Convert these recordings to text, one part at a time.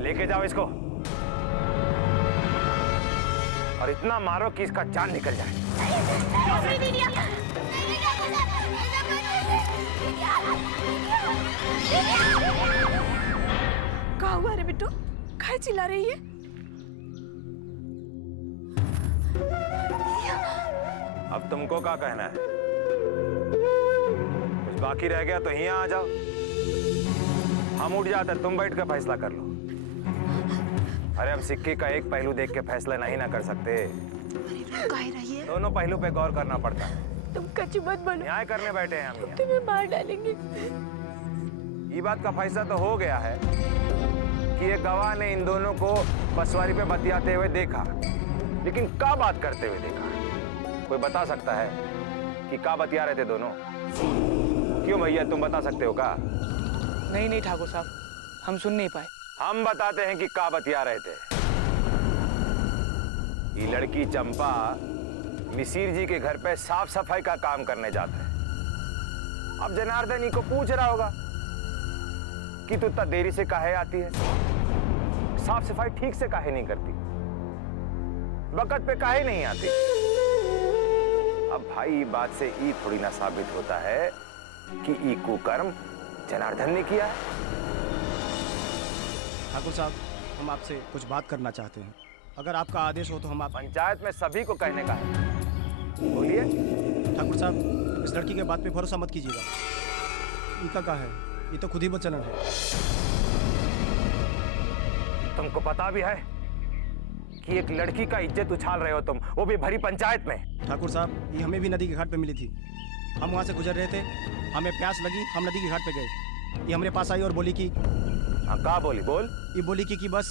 लेके जाओ इसको और इतना मारो कि इसका जान निकल जाए। क्या हुआ रे बिट्टू? काहे चिल्ला रही है? अब तुमको क्या कहना है? कुछ बाकी रह गया तो यहाँ आ जाओ, हम उठ जाते, तुम बैठ कर फैसला कर लो। अरे अब सिक्के का एक पहलू देख के फैसला नहीं ना कर सकते, दोनों पहलू पे गौर करना पड़ता है। तुम कच्ची मत बनो, न्याय करने बैठे हैं हम यहाँ। तुम्हें मार डालेंगे। ये बात का फैसला तो हो गया है कि एक गवाह ने इन दोनों को बसवारी पे बतियाते हुए देखा, लेकिन क्या बात करते हुए देखा? कोई बता सकता है कि क्या बतिया रहे थे दोनों? क्यों भैया, तुम बता सकते हो क्या? नहीं ठाकुर साहब, हम सुन नहीं पाए। हम बताते हैं कि क्या बतिया रहे थे। ये लड़की चंपा मिसिर जी के घर पे साफ सफाई का काम करने जाता है। अब जनार्दन को पूछ रहा होगा कि तू इतना देरी से काहे आती है, साफ सफाई ठीक से काहे नहीं करती, वक्त पे काहे नहीं आती। अब भाई ये बात से ये थोड़ी ना साबित होता है कि ये कुकर्म जनार्दन ने किया है। ठाकुर साहब, हम आपसे कुछ बात करना चाहते हैं, अगर आपका आदेश हो तो हम आप। पंचायत में सभी को कहने का है, बोलिए। ठाकुर साहब, इस लड़की के बात पे भरोसा मत कीजिएगा। इनका क्या है, ये तो खुद ही बचलन है। तुमको पता भी है कि एक लड़की का इज्जत उछाल रहे हो तुम, वो भी भरी पंचायत में। ठाकुर साहब, ये हमें भी नदी के घाट पे मिली थी। हम वहाँ से गुजर रहे थे, हमें प्यास लगी, हम नदी के घाट पे गए। ये हमारे पास आई और बोली कि क्या बोली? बोल। ये बोली कि बस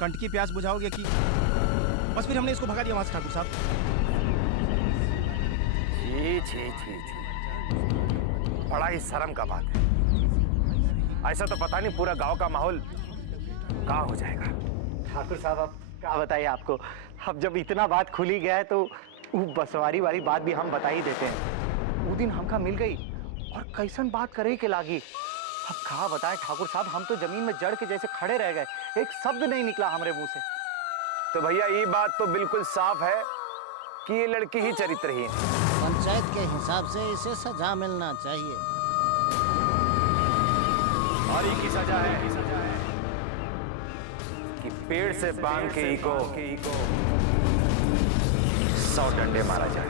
कंठ की प्यास बुझाओगे कि बस। फिर हमने इसको भगा दिया वहाँ से। ठाकुर साहब, छी छी छी छी, बड़ा ही शर्म का बात है। ऐसा तो पता नहीं पूरा गांव का माहौल कहाँ हो जाएगा। ठाकुर साहब, अब क्या बताइए आपको, अब जब इतना बात खुली गया है तो वो बसवारी वाली बात भी हम बता ही देते हैं। वो दिन हमका मिल गई और कैसन बात करे के लागी। अब कहा बताएं ठाकुर साहब, हम तो जमीन में जड़ के जैसे खड़े रह गए, एक शब्द नहीं निकला हमारे मुंह से। तो भैया ये बात तो बिल्कुल साफ है कि ये लड़की ही चरित्रहीन है। पंचायत के हिसाब से इसे सजा मिलना चाहिए। और ये की सजा है कि पेड़ से बांध के इको 100 डंडे मारा जाए।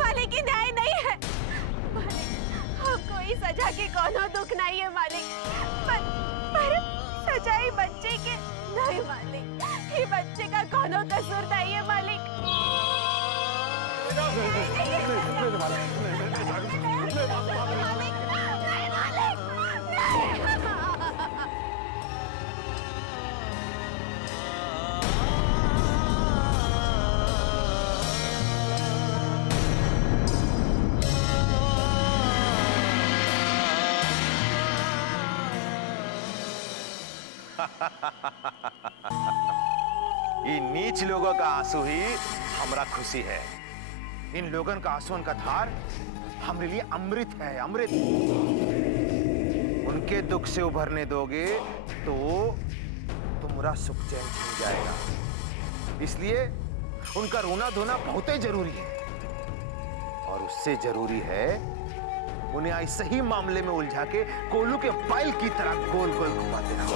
मालिक, ये न्याय नहीं है। कोई सजा के कोनो दुख नहीं है मालिक, पर सजाई बच्चे के नहीं मालिक, ये बच्चे का कोनो कसूर नहीं है मालिक। ये नीच लोगों का आंसू ही हमरा खुशी है। इन लोगों का आंसू का धार हमारे लिए अमृत है, अमृत। उनके दुख से उभरने दोगे तो तुम्हारा सुख चैन छिन जाएगा। इसलिए उनका रोना धोना बहुत ही जरूरी है, और उससे जरूरी है उन्हें ऐसे ही मामले में उलझा के कोलू के बैल की तरह गोल गोल घुमाते रहो।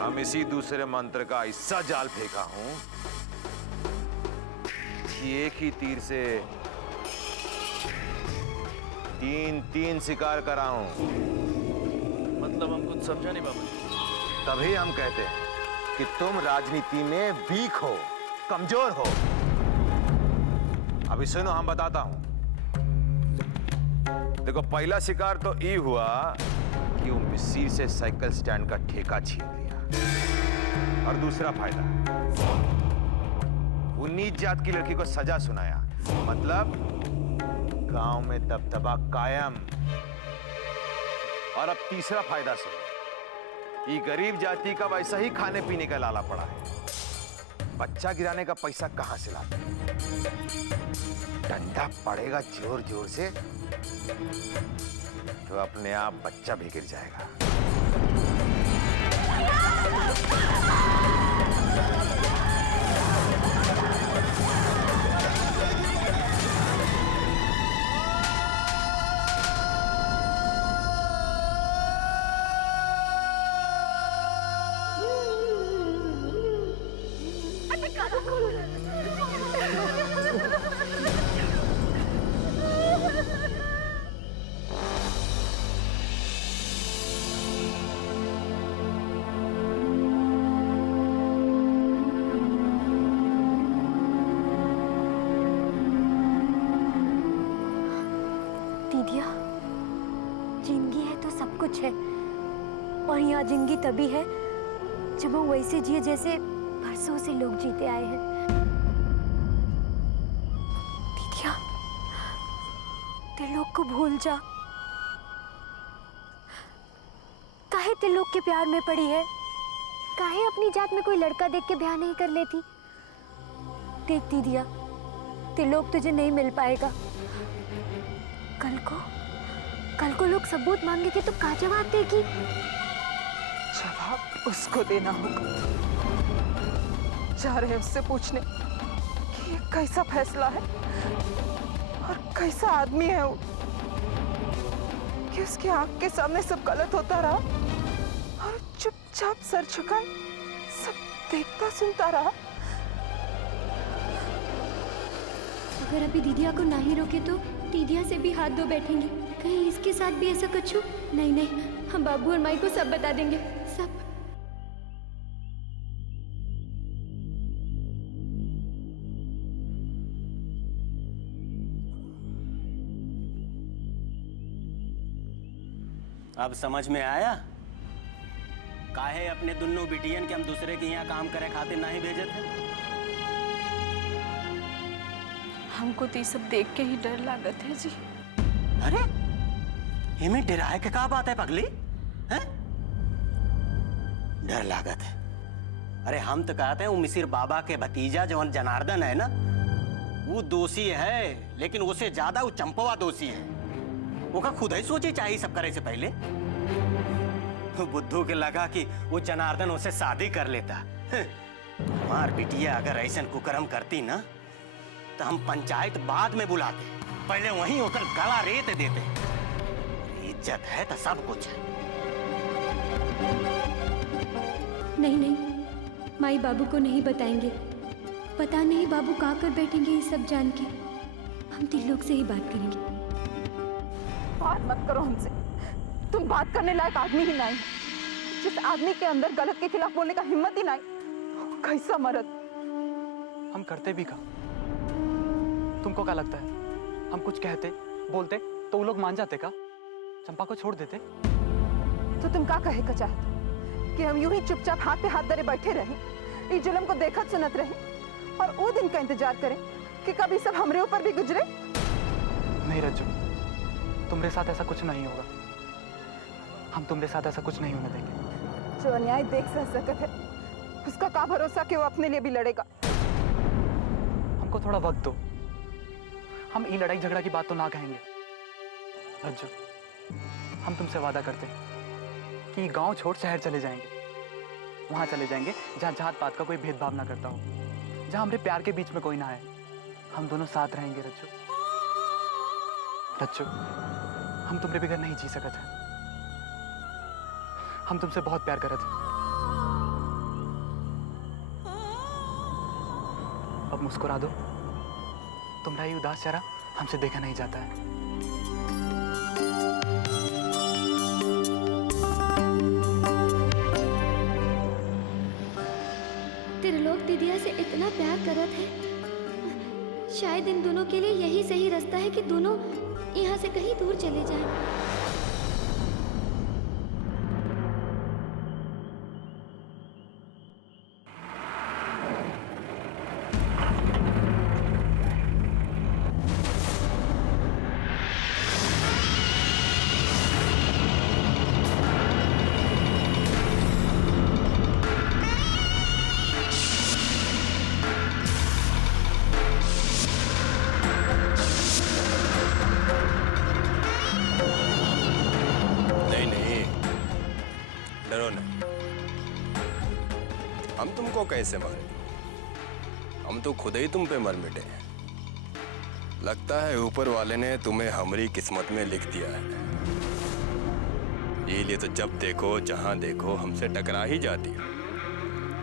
हम इसी दूसरे मंत्र का ऐसा जाल फेंका हूं कि एक ही तीर से तीन शिकार कराऊं। मतलब हम कुछ समझा नहीं बाबा। तभी हम कहते हैं कि तुम राजनीति में वीक हो, कमजोर हो। अभी सुनो, हम बताता हूं। देखो, पहला शिकार तो ये हुआ कि वो मिसिर से साइकिल स्टैंड का ठेका छीन लिया, और दूसरा फायदा, वो नीच जात की लड़की को सजा सुनाया मतलब गांव में दबदबा कायम। और अब तीसरा फायदा सुनो, ये गरीब जाति का वैसा ही खाने पीने का लाला पड़ा है। बच्चा गिराने का पैसा कहां से लाते? डंडा पड़ेगा जोर जोर से तो अपने आप बच्चा भी गिर जाएगा। दीदिया, जिंदगी है तो सब कुछ है, और यहाँ जिंदगी तभी है जब हम वैसे जिए जैसे बरसों से लोग जीते आए हैं। दीदिया, त्रिलोक को भूल जा। काहे त्रिलोक के प्यार में पड़ी है? काहे अपनी जात में कोई लड़का देख के ब्याह नहीं कर लेती? देख दीदिया, त्रिलोक तुझे नहीं मिल पाएगा। कल को लोग सबूत मांगेंगे तो क्या जवाब देगी? जवाब उसको देना होगा। जा रहे उससे पूछने कि ये कैसा फैसला है और कैसा आदमी है वो, कि उसकी आंख के सामने सब गलत होता रहा और चुपचाप सर झुकाए सब देखता सुनता रहा। अगर अभी दीदिया को ना ही रोके तो दीदिया से भी हाथ धो बैठेंगी। कहीं इसके साथ भी ऐसा कुछ हो? नहीं, हम बाबू और माई को सब बता देंगे, सब। अब समझ में आया काहे अपने दुन्नों बिटियन के हम दूसरे के यहाँ काम करे खातिर नहीं भेजे थे? हमको तो ये सब देख के ही डर लागत है जी। अरे इमें डराए के का बात है पगली? हैं? डर लागत है? अरे हम तो कहते हैं वो मिसिर बाबा के भतीजा जवन जनार्दन है ना, वो दोषी है, लेकिन उसे ज्यादा वो चंपवा दोषी है। वो का खुद ही सोची चाहिए सब करे से पहले। बुद्धू के लगा कि वो जनार्दन उसे शादी कर लेता। हमार बिटिया अगर ऐसा कुकर्म करती ना तो हम पंचायत बाद में बुलाते, पहले वहीं होकर गला रेत देते। इज्जत है तो सब कुछ है। नहीं, माई बाबू को नहीं बताएंगे। पता नहीं बाबू कहाँ कर बैठेंगे ये सब जान के। हम त्रिलोक से ही बात करेंगे। बात मत करो हमसे, तुम बात करने लायक आदमी ही नहीं। जिस आदमी के अंदर गलत के खिलाफ बोलने का हिम्मत ही नहीं, कैसा मर्द। हम करते भी का? तुमको क्या लगता है हम कुछ कहते बोलते तो वो लोग मान जाते का? चंपा को छोड़ देते? तो तुम क्या कहे का चाहते कि हम यूं ही चुपचाप हाथ पे हाथ धरे बैठे रहे, इस जुल्म को देखत सुनत रहे और वो दिन का इंतजार करें कि कभी सब हमरे ऊपर भी गुजरे? नहीं रज्जू, तुम्हारे साथ ऐसा कुछ नहीं होगा। हम तुम्हारे साथ ऐसा कुछ नहीं होने देंगे। जो अन्याय देख सह सकत है उसका क्या भरोसा कि वो अपने लिए भी लड़ेगा? हमको थोड़ा वक्त दो, हम ये लड़ाई झगड़ा की बात तो ना कहेंगे। रज्जू, हम तुमसे वादा करते हैं कि गांव छोड़ शहर चले जाएंगे। वहां चले जाएंगे जहां जात पात का कोई भेदभाव ना करता हो, जहां हमारे प्यार के बीच में कोई ना है। हम दोनों साथ रहेंगे रज्जू। रज्जू, हम तुम्हारे बगैर नहीं जी सकते हैं। हम तुमसे बहुत प्यार करते हैं। अब मुस्कुरा दो, तुम्हारा ये उदास चेहरा हमसे देखा नहीं जाता है। त्रिलोक दीदिया से इतना प्यार करत है, शायद इन दोनों के लिए यही सही रास्ता है कि दोनों यहाँ से कहीं दूर चले जाएं। तुमको कैसे मारे? हम तो खुद ही तुम पे मर मिटे हैं। लगता है ऊपर वाले ने तुम्हें हमारी किस्मत में लिख दिया है। ये तो जब देखो जहां देखो हमसे टकरा ही जाती है।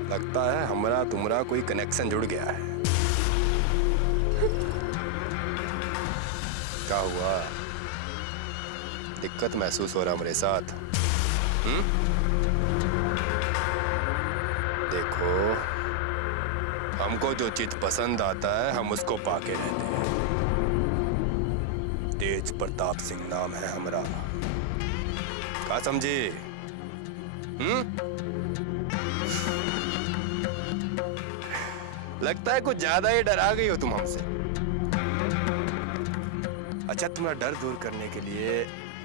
लगता है हमारा तुम्हारा कोई कनेक्शन जुड़ गया है। क्या हुआ? दिक्कत महसूस हो रहा मेरे साथ? देखो, हमको जो चीज पसंद आता है हम उसको पाके रहते हैं। तेज प्रताप सिंह नाम है हमारा। क्या समझे? लगता है कुछ ज्यादा ही डरा गई हो तुम हमसे। अच्छा, तुम्हारा डर दूर करने के लिए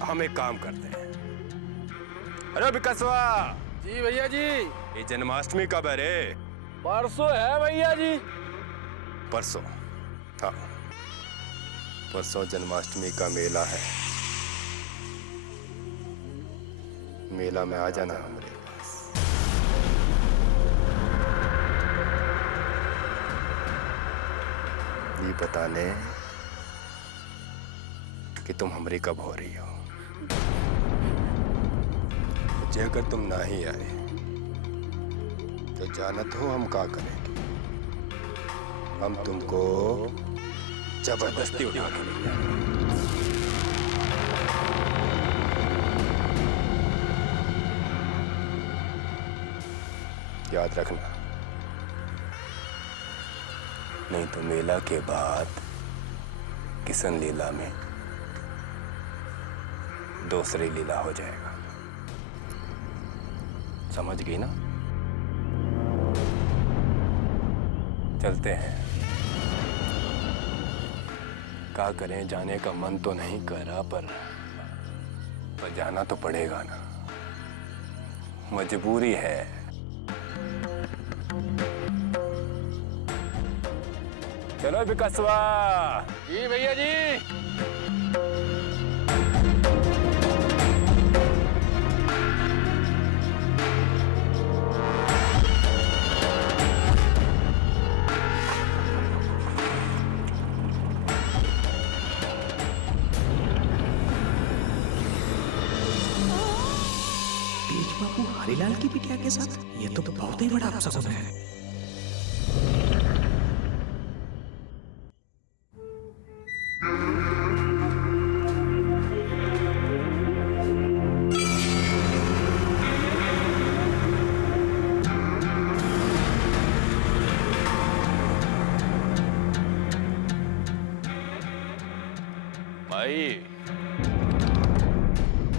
हम एक काम करते हैं। अरे विकासवा जी भैया जी। ये जन्माष्टमी कब है रे? परसों है भैया जी। परसों? हाँ, परसों जन्माष्टमी का मेला है। मेला में आ जाना हमारे पास। ये बताने कि तुम हमारी कब हो रही हो। मुझे अगर तुम ना ही आए तो जानत हो हम क्या करेंगे। हम तुमको जबरदस्ती उठा के ले जाएंगे। याद रखना, नहीं तो मेला के बाद किशन लीला में दूसरी लीला हो जाएगा। समझ गई ना? चलते हैं। क्या करें, जाने का मन तो नहीं कर रहा, पर जाना तो पड़ेगा ना, मजबूरी है। चलो विकासवा। जी भैया जी। तेज बाबू हरिलाल की बिटिया के साथ? ये तो बहुत ही बड़ा अपशगुन है।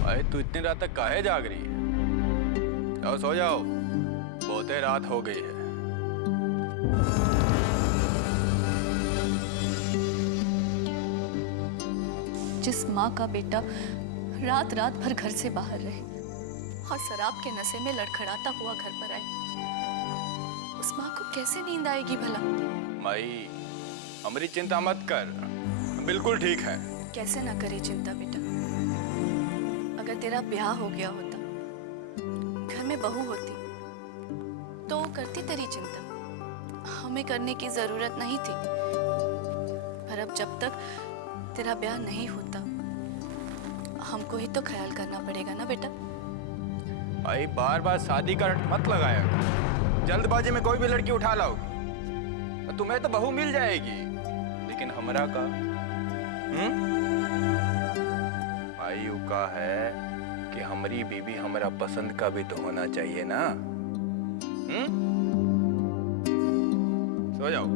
भाई तू इतनी रात तक काहे जाग रही है? जाओ सो जाओ, बहुत ही रात हो गई है। जिस माँ का बेटा रात रात भर घर से बाहर रहे और शराब के नशे में लड़खड़ाता हुआ घर पर आए, उस माँ को कैसे नींद आएगी भला? माई, हमारी चिंता मत कर, बिल्कुल ठीक है। कैसे ना करे चिंता बेटा। अगर तेरा ब्याह हो गया होता, घर में बहू होती, तो करती तेरी चिंता, हमें करने की जरूरत नहीं थी। पर अब जब तक तेरा ब्याह नहीं होता, हमको ही तो ख्याल करना पड़ेगा ना बेटा। भाई बार बार शादी का रट मत लगाया। जल्दबाजी में कोई भी लड़की उठा लाओगी, तुम्हें तो बहू मिल जाएगी, लेकिन हमरा का आयु का है कि हमारी बीबी हमारा पसंद का भी तो होना चाहिए ना। सो जाओ,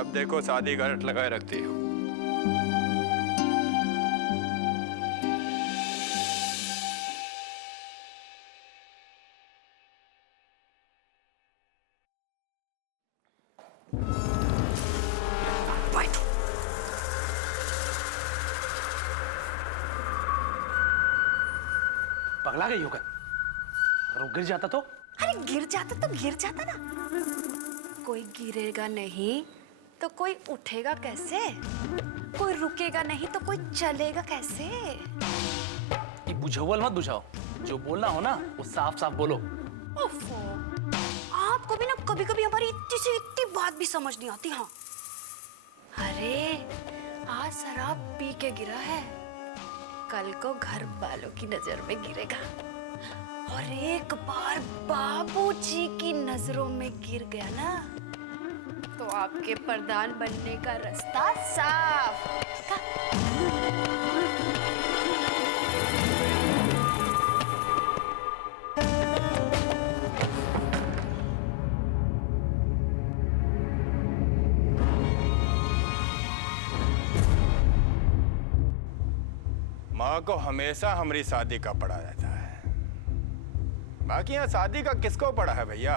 अब देखो शादी का रट लगाए रखती हो। पगला गई होगा। अगर वो गिर जाता तो? अरे गिर जाता ना। कोई गिरेगा नहीं तो कोई उठेगा कैसे? कोई रुकेगा नहीं तो कोई चलेगा कैसे? ये बुझावल मत बुझाओ, जो बोलना हो ना वो साफ साफ बोलो। ओफो, आप आपको भी ना कभी कभी हमारी इतनी से इतनी बात भी समझ नहीं आती। हाँ अरे आज शराब पी के गिरा है, कल को घर वालों की नजर में गिरेगा, और एक बार बाबूजी की नजरों में गिर गया ना तो आपके प्रधान बनने का रास्ता साफ। माँ को हमेशा हमारी शादी का पड़ा रहता है, बाकी यहाँ शादी का किसको पड़ा है भैया?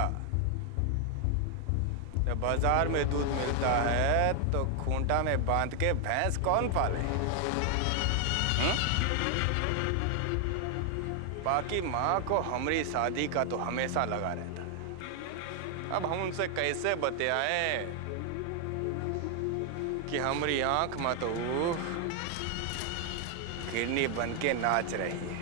जब बाजार में दूध मिलता है तो खूंटा में बांध के भैंस कौन पाले? बाकी माँ को हमारी शादी का तो हमेशा लगा रहता है। अब हम उनसे कैसे बतियाएं कि हमारी आंख में तो हिरनी बन के नाच रही है।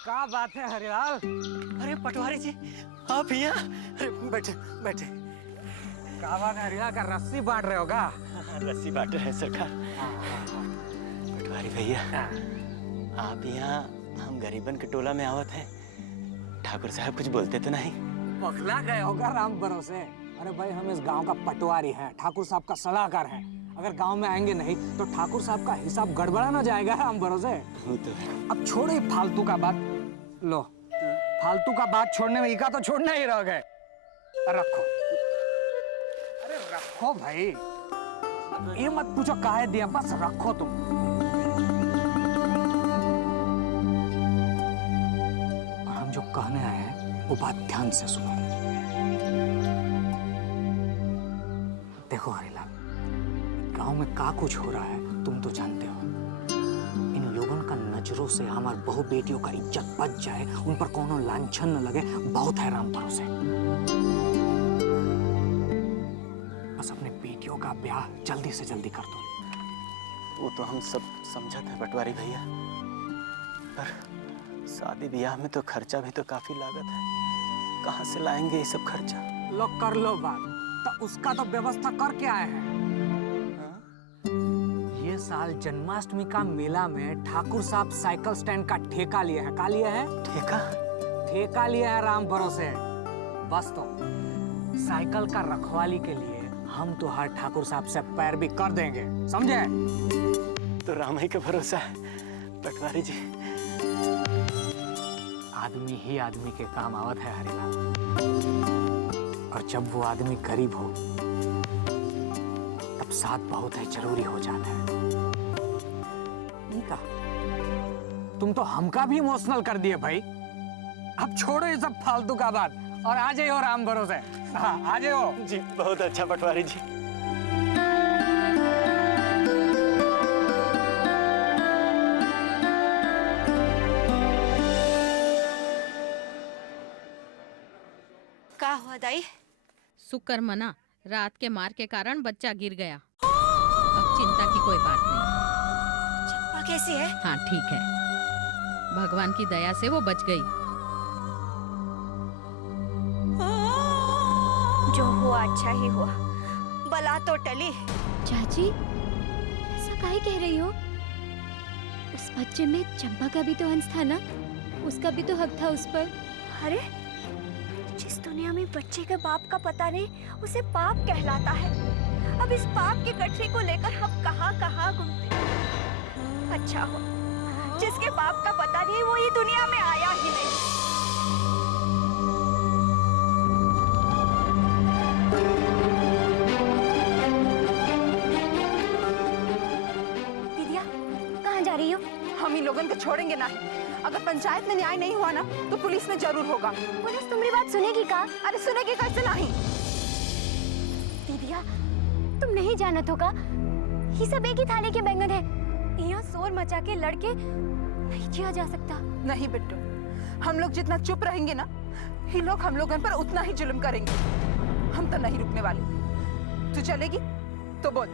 क्या बात है हरिलाल? अरे पटवारी जी आप यहाँ? अरे बैठे बैठे। क्या बात है हरिलाल, का रस्सी बांट रहे होगा? रस्सी बांट रहे हैं सरकार। पटवारी भैया आप यहाँ, हम गरीबन के टोला में आवत हैं, ठाकुर साहब कुछ बोलते तो नहीं? पखला गए होगा राम भरोसे। अरे भाई हम इस गांव का पटवारी हैं, ठाकुर साहब का सलाहकार हैं। अगर गांव में आएंगे नहीं तो ठाकुर साहब का हिसाब गड़बड़ा ना जाएगा राम भरोसे। अब छोड़ो ये फालतू का बात। लो फालतू का बात छोड़ने में इका तो छोड़ना ही रह गए। रखो, अरे रखो भाई, ये मत पूछो काहे दिया, बस रखो तुम। और हम जो कहने आए हैं वो बात ध्यान से सुनो। देखो हरिलाल, गांव में का कुछ हो रहा है तुम तो जानते हो। इन लोगों का नजरों से हमार बहु बेटियों का इज्जत बच जाए, उन पर कोनो लांछन न लगे, बहुत है राम भरोसे। बस अपने बेटियों का ब्याह जल्दी से जल्दी कर दो। वो तो हम सब समझते हैं पटवारी भैया, पर शादी ब्याह में तो खर्चा भी तो काफी लागत है, कहाँ से लाएंगे ये सब खर्चा? लो कर लो बात, तो उसका तो व्यवस्था करके आए हैं। ये साल जन्माष्टमी का मेला में ठाकुर साहब साइकिल स्टैंड का ठेका लिए हैं। का लिए हैं? ठेका? ठेका लिए हैं राम भरोसे। बस तो साइकिल का रखवाली के लिए हम तो हर ठाकुर साहब से पैर भी कर देंगे, समझे? तो राम ही का भरोसा है पटवारी जी। आदमी ही आदमी के काम आवत है हरिलाल, और जब वो आदमी गरीब हो तब साथ बहुत है जरूरी हो जाता है। तुम तो हमका भी इमोशनल कर दिए भाई। अब छोड़ो ये सब फालतू का बात और आ जाइए राम भरोसे। हाँ आ जाइए जी। बहुत अच्छा पटवारी जी। क्या हुआ दाई? शुक्र मना, रात के मार के कारण बच्चा गिर गया। अब चिंता की कोई बात नहीं। चंपा कैसी है? हाँ ठीक है, भगवान की दया से वो बच गई। जो हुआ अच्छा ही हुआ, बला तो टली। चाची ऐसा काहे कह रही हो? उस बच्चे में चंपा का भी तो अंश था ना, उसका भी तो हक था उस पर। अरे जिस दुनिया में बच्चे के बाप का पता नहीं, उसे पाप कहलाता है। अब इस पाप की गठरी को लेकर हम कहाँ कहाँ घूमते। अच्छा हो जिसके बाप का पता नहीं, वो ये दुनिया में आया ही नहीं। दीदिया कहाँ जा रही हो? हम इन लोगों को छोड़ेंगे नहीं। अगर पंचायत में न्याय नहीं हुआ ना तो पुलिस में जरूर होगा। पुलिस तुम्हारी बात सुनेगी का? अरे सुनेगी कैसे नहीं? दीदिया तुम नहीं जानत होगा, ये सब एक ही थाली के बैंगन है। यहाँ शोर मचा के लड़के नहीं जिया जा सकता। नहीं बिट्टू, हम लोग जितना चुप रहेंगे ना, ये लोग हम लोगों पर उतना ही जुल्म करेंगे। हम तो नहीं रुकने वाले। तू चलेगी तो बोल।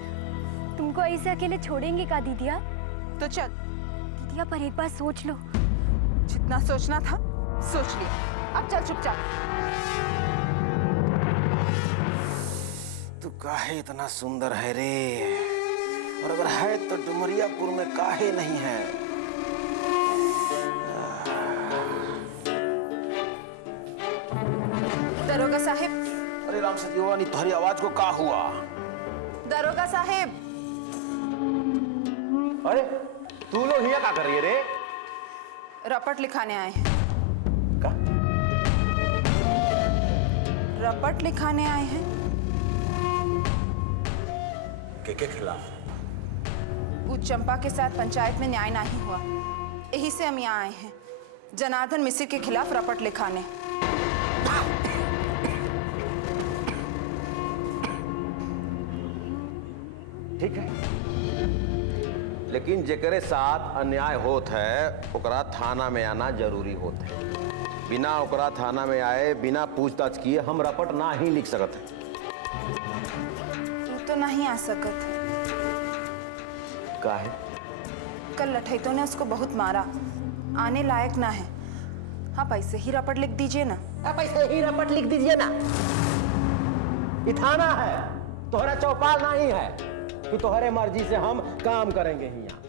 तुमको ऐसे अकेले छोड़ेंगे का दीदिया? तो चल। दीदिया पर एक बार सोच लो। जितना सोचना था सोच लिया, अब चल चुपचाप। तू काहे इतना सुंदर है रे, और अगर है तो डुमरियापुर में काहे नहीं है? दरोगा साहिब। अरे राम सतयुवानी, तुम्हारी आवाज को का हुआ? दरोगा साहिब। अरे तू लोग यहाँ क्या कर रही है रे? रपट लिखाने आए हैं। रपट लिखाने आए हैं। के खिलाफ? वो चंपा के साथ पंचायत में न्याय नहीं हुआ, यही से हम यहाँ आए हैं जनार्दन मिश्र के खिलाफ रपट लिखाने। ठीक है, लेकिन जेकरे साथ अन्याय होत है ओकरा थाना में आना जरूरी होत है। बिना ओकरा थाना में आए, बिना पूछताछ किए हम रपट ना ही लिख सकते हैं। तू तो नहीं आ सकत। का है? कल लठैतों ने उसको बहुत मारा, आने लायक ना है। आप ऐसे ही रपट लिख दीजिए ना। आप ऐसे ही रपट लिख दीजिए ना। ये थाना है, तोहरा चौपाल नहीं है कि तोहरे मर्जी से हम काम करेंगे यहाँ।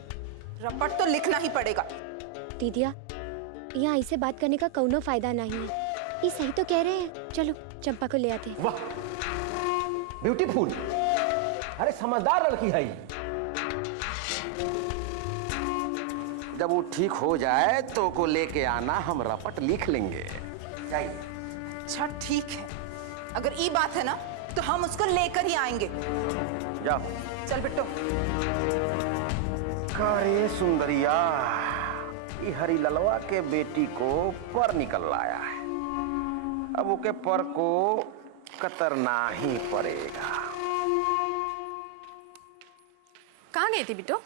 रपट तो लिखना ही पड़ेगा। दीदिया, यहाँ ऐसे बात करने का कौनो फायदा नहीं है। ये सही तो कह रहे हैं। चलो चंपा को ले आते हैं। वाह, ब्यूटीफुल। अरे समझदार लड़की है। जब वो ठीक हो जाए तो को लेके आना, हम रपट लिख लेंगे। चाहिए? अच्छा ठीक है, अगर ये बात है ना तो हम उसको लेकर ही आएंगे। जाओ। चल बिट्टू। अरे सुंदरिया, ये हरी ललवा के बेटी को पर निकल लाया है, अब ओके पर को कतरना ही पड़ेगा। कहाँ गई थी बिट्टू?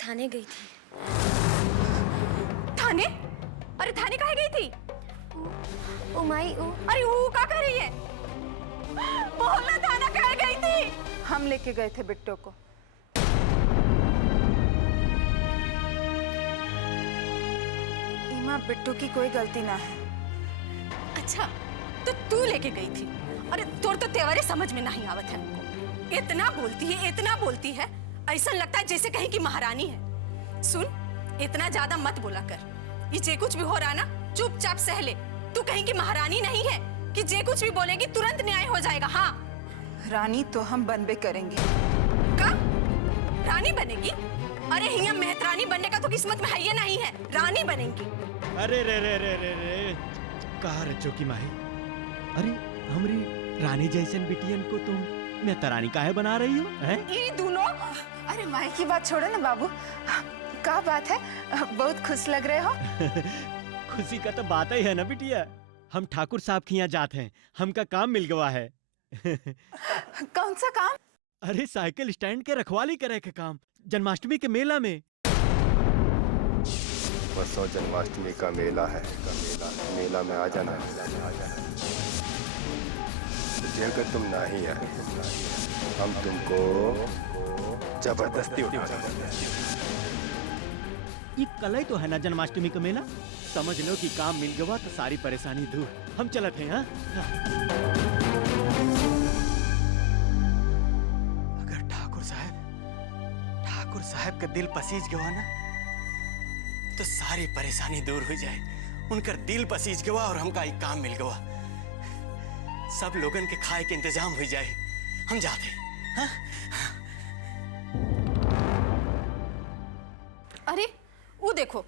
थाने गई थी। थाने? अरे थाने काहे गई थी? ओ माई, अरे वो क्या कर रही है? बोलना, थाना काहे गई थी? हम लेके गए थे बिट्टू को। इमा, बिट्टू की कोई गलती ना है। अच्छा, तो तू लेके गई थी? अरे तोर तो तेवरे समझ में नहीं आवत है हमको। इतना बोलती है, ऐसा लगता है जैसे कहीं की महारानी है। सुन, इतना ज्यादा मत बोला कर। ये जे कुछ भी हो रहा ना, चुपचाप सह ले। तू कहीं की महारानी नहीं है कि जे कुछ भी बोलेगी तुरंत न्याय हो जाएगा। हाँ, रानी तो हम बनबे करेंगे। का? रानी बनेगी? अरे हिया मेहतरानी बनने का तो किस्मत में है ही नहीं है, रानी बनेगी। अरे रे रे रे रे रे, कहा रचो की माही? अरे हमरी रानी जैसन बिटियन को तुम मेहतरानी काहे बना रही हो? हैं? ये दोनों। अरे माई की बात छोड़ो ना बाबू, क्या बात है, बहुत खुश लग रहे हो। खुशी का तो बात ही है ना बिटिया। हम ठाकुर साहब के यहाँ जाते हैं, हमका काम मिल गया है। कौन सा काम? अरे साइकिल स्टैंड के रखवाली करे के काम, जन्माष्टमी के मेला में। परसों जन्माष्टमी का मेला है, मेला में आ जाना। अगर तुम नहीं आए, हम तुमको जबरदस्ती उठा देंगे। ये कल ही तो है ना जन्माष्टमी का मेला। समझ लो कि काम मिल गया तो सारी परेशानी दूर। हम चलते हैं। अगर ठाकुर साहब का दिल पसीज गवा ना, तो सारी परेशानी दूर हो जाए। उनका दिल पसीज गवा और हमका एक काम मिल गवा। सब लोगन के खाए के इंतजाम हो जाए। हम जाते हैं। अरे वो देखो,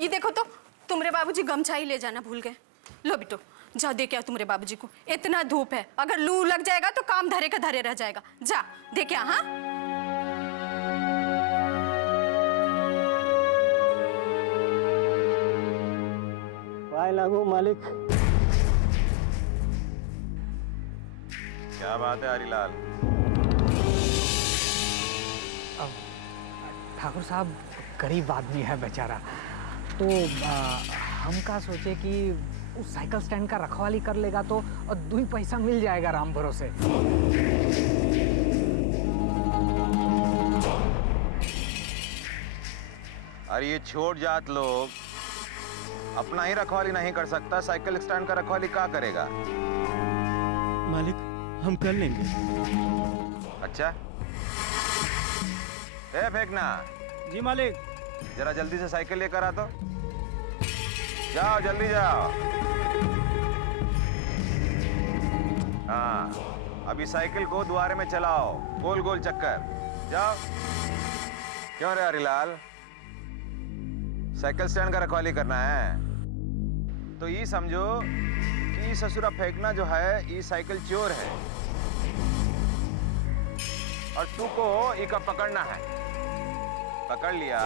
ये देखो तो, तुमरे बाबूजी गमछा ही ले जाना भूल गए। लो बिट्टू, जा दे के आ तुमरे बाबूजी को। इतना धूप है, अगर लू लग जाएगा तो काम धरे का धरे रह जाएगा। जा दे के आ। हाँ, लागू मालिक। क्या बात है हरीलाल? ठाकुर साहब गरीब आदमी है बेचारा, तो हम का सोचे कि उस साइकिल स्टैंड का रखवाली कर लेगा तो 2 पैसा मिल जाएगा राम भरोसे। अरे ये छोट जात लोग अपना ही रखवाली नहीं कर सकता, साइकिल स्टैंड का रखवाली क्या करेगा? मालिक हम कर लेंगे। अच्छा, ए फेंकना। जी मालिक। जरा जल्दी से साइकिल लेकर आ तो। जाओ जल्दी जाओ। हाँ, अभी साइकिल को द्वारे में चलाओ, गोल गोल चक्कर। जाओ। क्यों रे हरिलाल, साइकिल स्टैंड का रखवाली करना है तो ये समझो कि ससुरा फेंकना जो है ये साइकिल चोर है और तू को इका पकड़ना है। पकड़ लिया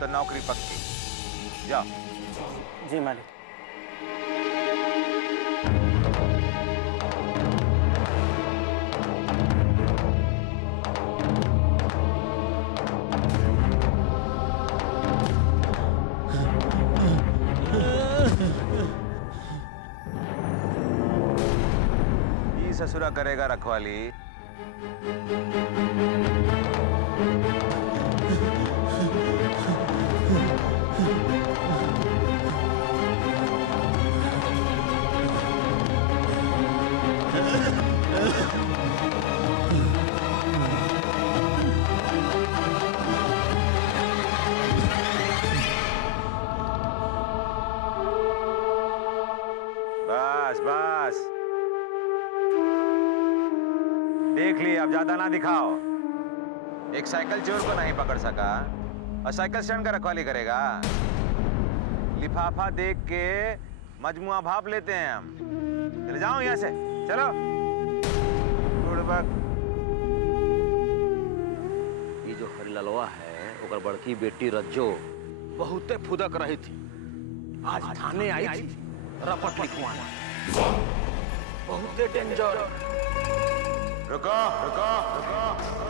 तो नौकरी पक्की। जाओ। जी मालिक। ये ससुरा करेगा रखवाली। बस बस, देख ली, अब ज्यादा ना दिखाओ। एक साइकिल चोर को नहीं पकड़ सका और साइकिल स्टैंड का रखवाली करेगा। लिफाफा देख के मजमुआ भाप लेते हैं हम। चले जाओ यहाँ से, चलो। ये जो हरिलालवा है ओकर बड़की बेटी रज्जो बहुते फुदक रही थी, आज थाने आई थी रपट लिखवाना। बहुते डेंजर। रुको रुको रुको।